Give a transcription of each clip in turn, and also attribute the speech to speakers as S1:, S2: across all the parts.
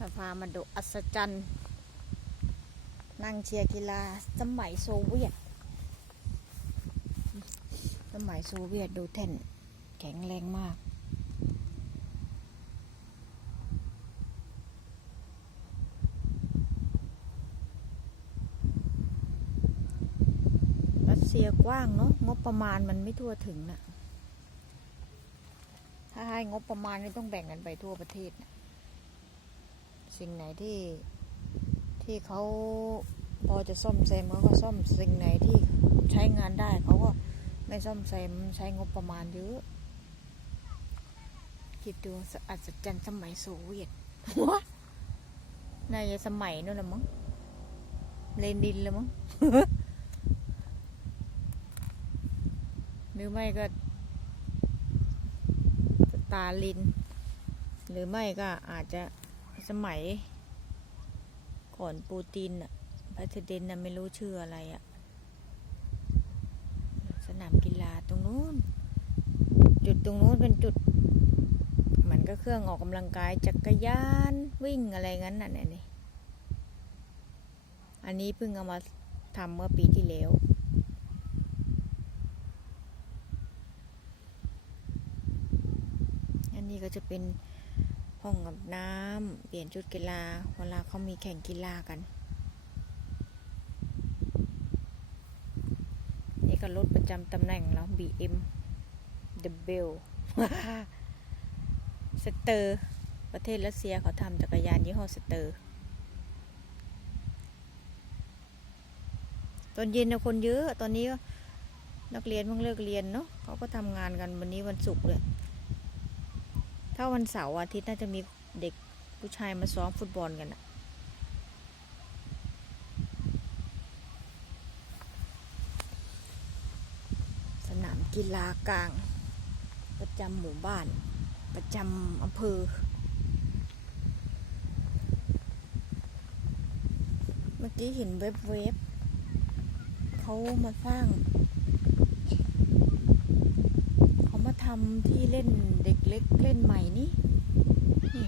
S1: เราพามาดูอัศจรรย์ นั่งเชียร์กีฬาสมัยโซเวียต สมัยโซเวียตดูแท่นแข็งแรงมาก รัสเซียกว้างเนาะงบประมาณมันไม่ทั่วถึงนะ่ะถ้าให้งบประมาณนี่ต้องแบ่งกันไปทั่วประเทศนะ สิ่งไหนที่ที่เขาพอจะซ่อมแซมเขาก็ซ่อมสิ่งไหนที่ใช้งานได้เขาก็ไม่ซ่อมแซมใช้งบประมาณเยอะคิดดูอัศจรรย์สมัยโซเวียตวะนาจะสมัยนู่นละมั้งเลนินละมั้งหรือไม่ก็สตาลิน หรือไม่ก็อาจจะ สมัย ก่อนปูตินอะประเดนนะไม่รู้ชื่ออะไรอะสนามกีฬาตรงนู้น จุดตรงนู้นเป็นจุดเหมือนก็เครื่องออกกำลังกายจักรยานวิ่งอะไรงั้นน่ะเนี่ยอันนี้เพิ่งเอามาทำเมื่อปีที่แล้วอันนี้ก็จะเป็น ห้องอาบน้ำเปลี่ยนชุดกีฬา เวลาเขามีแข่งกีฬากัน นี่ก็รถประจำตำแหน่งแล้ว BM The Bell สเตอร์ ประเทศรัสเซียเขาทำจักรยานยี่ห้อสเตอร์ตอนเย็นนะคนเยอะ ตอนนี้นักเรียนเพิ่งเลิกเรียนเนาะเขาก็ทำงานกันวันนี้วันศุกร์เลย ถ้าวันเสาร์อาทิตย์น่าจะมีเด็กผู้ชายมาซ้อมฟุตบอลกันอะสนามกีฬากลาง ประจำหมู่บ้าน ประจำอำเภอ เมื่อกี้เห็นเว็บเว็บเขามาสร้าง เขาทำที่เล่นเด็กเล็กเล่นใหม่นี่นี่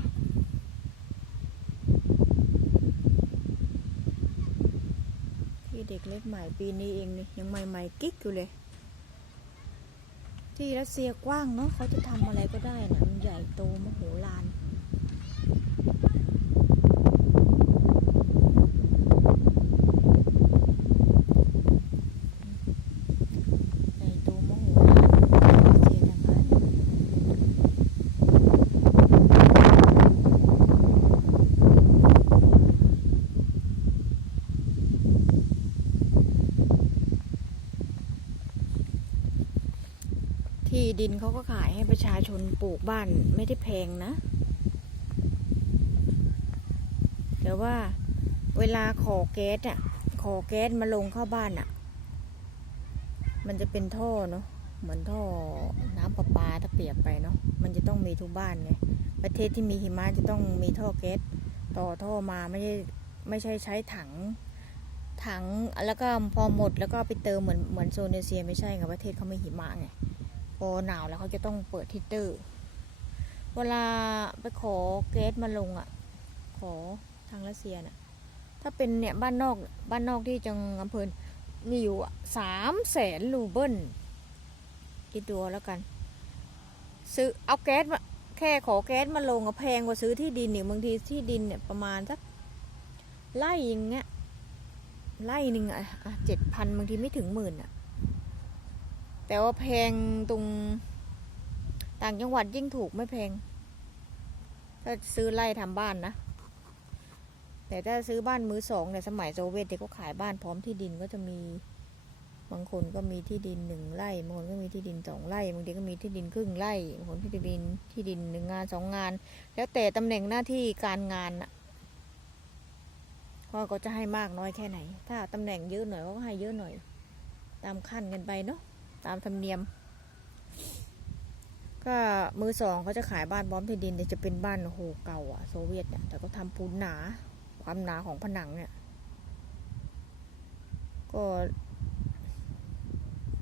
S1: ที่เด็กเล็กใหม่ปีนี้เองนี่ยังใหม่ๆกิ๊กอยู่เลย ที่รัสเซียกว้างเนาะเขาจะทำอะไรก็ได้นะมันใหญ่โตมโหฬารใหญ่โตมโหฬารรัสเซียทั้งนั้น ที่ดินเขาก็ขายให้ประชาชนปลูกบ้านไม่ได้แพงนะ แต่ว่าเวลาขอแก๊สอะขอแก๊สมาลงเข้าบ้านอะมันจะเป็นท่อเนาะ เหมือนท่อน้ำประปาถ้าเปรียบไปเนาะ มันจะต้องมีทุกบ้านไง ประเทศที่มีหิมะจะต้องมีท่อแก๊สต่อท่อมาไม่ใช่ไม่ใช่ใช้ถังถังแล้วก็พอหมดแล้วก็ไปเติมเหมือนเหมือนโซนเนเซียไม่ใช่ไงประเทศเขาไม่หิมะไง พอหนาวแล้วเขาจะต้องเปิดฮีตเตอร์ เวลาไปขอแก๊สมาลงอะ ขอทางรัสเซียน่ะ ถ้าเป็นเนี่ยบ้านนอกบ้านนอกที่จังอำเภอมีอยู่สามแสนรูเบิลคิดดูแล้วกัน ซื้อเอาแก๊สมาแค่ขอแก๊สมาลงอะแพงกว่าซื้อที่ดินเนี่ยบางทีที่ดินเนี่ยประมาณสักไร่ยิงเงี้ยไร่หนึ่งอะเจ็ดพันบางทีไม่ถึงหมื่นอะ แต่ว่าแพงตรงต่างจังหวัดยิ่งถูกไม่แพง ถ้าซื้อไร่ทำบ้านนะ แต่ถ้าซื้อบ้านมือสองเนี่ยสมัยโซเวียตที่เขาขายบ้านพร้อมที่ดินก็จะมีบางคนก็มีที่ดินหนึ่งไร่บางคนก็มีที่ดินสองไร่บางทีก็มีที่ดินครึ่งไร่บางคนที่ดินที่ดินหนึ่งงานสองงาน แล้วแต่ตำแหน่งหน้าที่การงานน่ะว่าก็จะให้มากน้อยแค่ไหน ถ้าตำแหน่งเยอะหน่อยเขาก็ให้เยอะหน่อย ตามขั้นกันไปเนาะ ตามธรรมเนียม ก็มือสองเขาจะขายบ้านพร้อมที่ดินเนี่จะเป็นบ้านโหเก่าอะโซเวียตเนี่ยแต่ก็ทำปูนหนา ความหนาของผนังเนี่ย ก็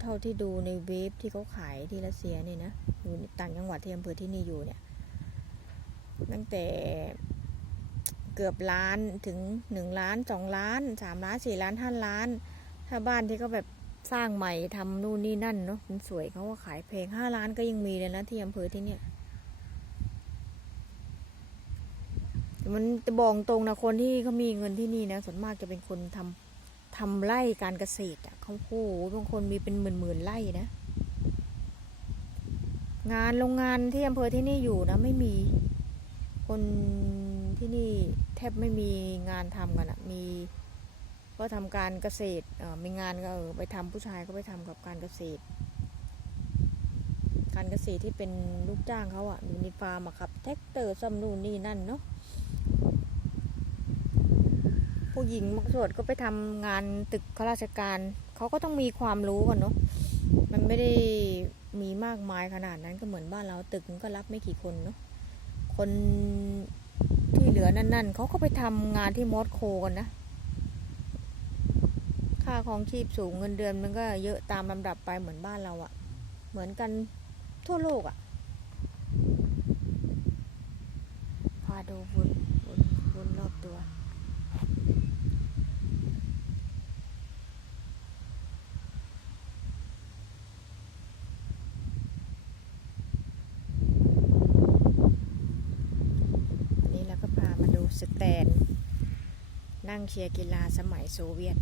S1: เท่าที่ดูในเว็บที่เขาขายที่รัสเซียนี่นะอยู่ต่างจังหวัดที่อำเภอที่นี่อยู่เนี่ย ตั้งแต่เกือบล้านถึงหนึ่งล้านสองล้านสามล้านสี่ล้านห้าล้าน ถ้าบ้านที่เขาแบบ สร้างใหม่ทำนู่นนี่นั่นเนาะมันสวยเขาก็ขายแพงห้าล้านก็ยังมีเลยนะที่อำเภอที่เนี่ยมันจะบอกตรงนะคนที่เขามีเงินที่นี่นะส่วนมากจะเป็นคนทำทำไร่การเกษตรอะเขาโอ้โหบางคนมีเป็นหมื่นหมื่นไร่นะ งานโรงงานที่อำเภอที่นี่อยู่นะ ไม่มี คนที่นี่แทบไม่มีงานทำกันอะมี ก็ทำการเกษตรมีงานก็ไปทำผู้ชายก็ไปทำกับการเกษตร การเกษตรที่เป็นลูกจ้างเขาอะอยู่ในฟาร์มอะครับแท็กเตอร์ซ่อมนู่นนี่นั่นเนาะผู้หญิงบางส่วนก็ไปทำงานตึกข้าราชการเขาก็ต้องมีความรู้กันเนาะมันไม่ได้มีมากมายขนาดนั้นก็เหมือนบ้านเราตึกมันก็รับไม่กี่คนเนาะคนที่เหลือนั่นๆเขาก็ไปทำงานที่มอสโคกันนะ ค่าของชีพสูงเงินเดือนมันก็เยอะตามลำดับไปเหมือนบ้านเราอะเหมือนกันทั่วโลกอะพาดูวนวนวนรอบตัว วันนี้เราก็พามาดูสแตน นั่งเชียร์กีฬาสมัยโซเวียต